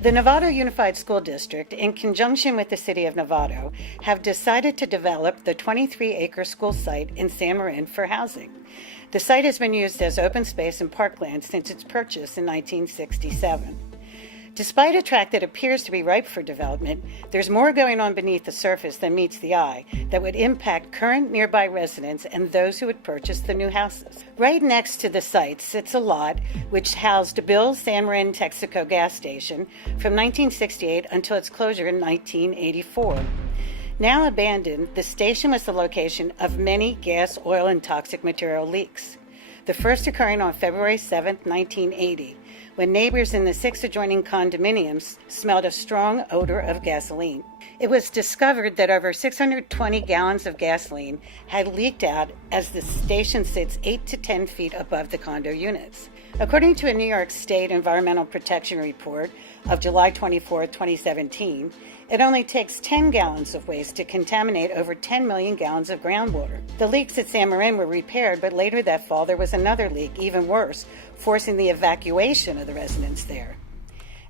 The Novato Unified School District, in conjunction with the City of Novato, have decided to develop the 23-acre school site in San Marin for housing. The site has been used as open space and parkland since its purchase in 1967. Despite a tract that appears to be ripe for development, there's more going on beneath the surface than meets the eye that would impact current nearby residents and those who would purchase the new houses. Right next to the site sits a lot which housed Bill's San Marin Texaco gas station from 1968 until its closure in 1984. Now abandoned, the station was the location of many gas, oil, and toxic material leaks. The first occurring on February 7, 1980, when neighbors in the 6 adjoining condominiums smelled a strong odor of gasoline. It was discovered that over 620 gallons of gasoline had leaked out as the station sits 8 to 10 feet above the condo units. According to a New York State Environmental Protection Report of July 24, 2017, it only takes 10 gallons of waste to contaminate over 10 million gallons of groundwater. The leaks at San Marin were repaired, but later that fall there was another leak, even worse, forcing the evacuation of the residents there.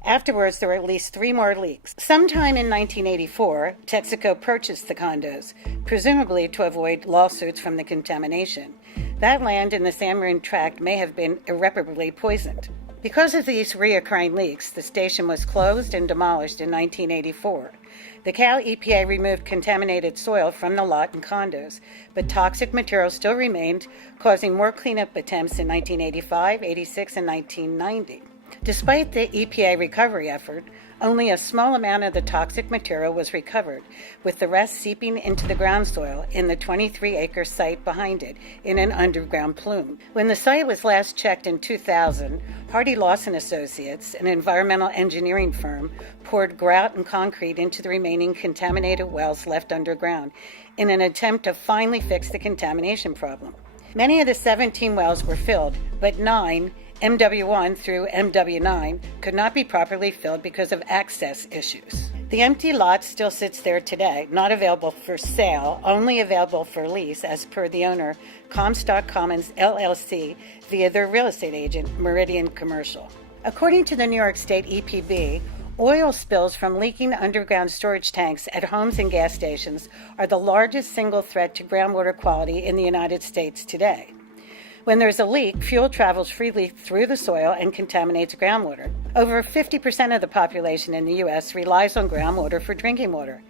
Afterwards, there were at least 3 more leaks. Sometime in 1984, Texaco purchased the condos, presumably to avoid lawsuits from the contamination. That land in the San Marin tract may have been irreparably poisoned. Because of these reoccurring leaks, the station was closed and demolished in 1984. The Cal EPA removed contaminated soil from the lot and condos, but toxic material still remained, causing more cleanup attempts in 1985, 86, and 1990. Despite the EPA recovery effort, only a small amount of the toxic material was recovered, with the rest seeping into the ground soil in the 23-acre site behind it in an underground plume. When the site was last checked in 2000, Hardy Lawson Associates, an environmental engineering firm, poured grout and concrete into the remaining contaminated wells left underground in an attempt to finally fix the contamination problem. Many of the 17 wells were filled, but 9, MW1 through MW9, could not be properly filled because of access issues. The empty lot still sits there today, not available for sale, only available for lease as per the owner, Comstock Commons LLC, via their real estate agent, Meridian Commercial. According to the New York State EPB, oil spills from leaking underground storage tanks at homes and gas stations are the largest single threat to groundwater quality in the United States today. When there's a leak, fuel travels freely through the soil and contaminates groundwater. Over 50% of the population in the U.S. relies on groundwater for drinking water,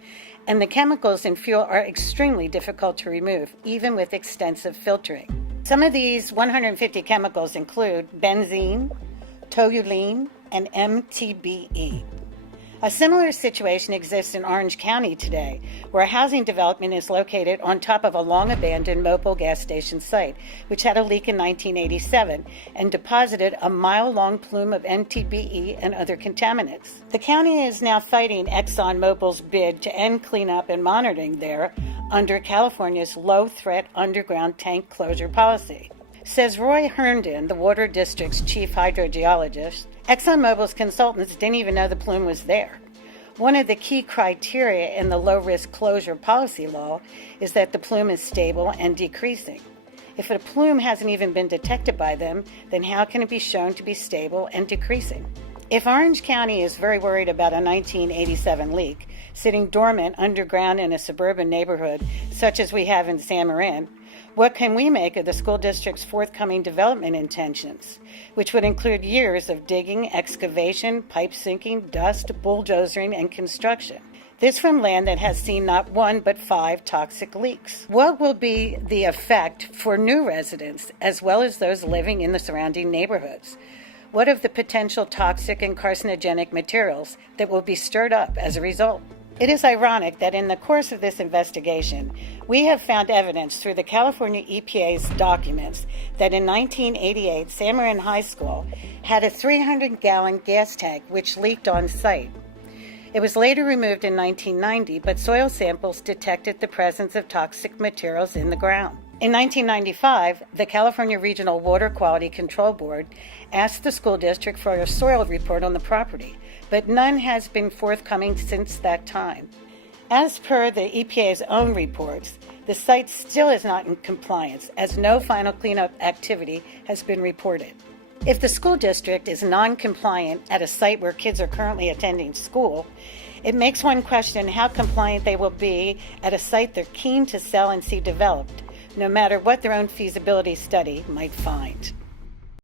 and the chemicals in fuel are extremely difficult to remove, even with extensive filtering. Some of these 150 chemicals include benzene, toluene, and MTBE. A similar situation exists in Orange County today, where a housing development is located on top of a long-abandoned Mobil gas station site, which had a leak in 1987 and deposited a mile-long plume of MTBE and other contaminants. The county is now fighting ExxonMobil's bid to end cleanup and monitoring there under California's low-threat underground tank closure policy. Says Roy Herndon, the Water District's chief hydrogeologist, ExxonMobil's consultants didn't even know the plume was there. One of the key criteria in the low-risk closure policy law is that the plume is stable and decreasing. If a plume hasn't even been detected by them, then how can it be shown to be stable and decreasing? If Orange County is very worried about a 1987 leak sitting dormant underground in a suburban neighborhood such as we have in San Marin, what can we make of the school district's forthcoming development intentions, which would include years of digging, excavation, pipe sinking, dust, bulldozering, and construction? This from land that has seen not 1 but 5 toxic leaks. What will be the effect for new residents as well as those living in the surrounding neighborhoods? What of the potential toxic and carcinogenic materials that will be stirred up as a result? It is ironic that in the course of this investigation, we have found evidence through the California EPA's documents that in 1988, San Marin High School had a 300-gallon gas tank which leaked on site. It was later removed in 1990, but soil samples detected the presence of toxic materials in the ground. In 1995, the California Regional Water Quality Control Board asked the school district for a soil report on the property, but none has been forthcoming since that time. As per the EPA's own reports, the site still is not in compliance, as no final cleanup activity has been reported. If the school district is non-compliant at a site where kids are currently attending school, it makes one question how compliant they will be at a site they're keen to sell and see developed, no matter what their own feasibility study might find.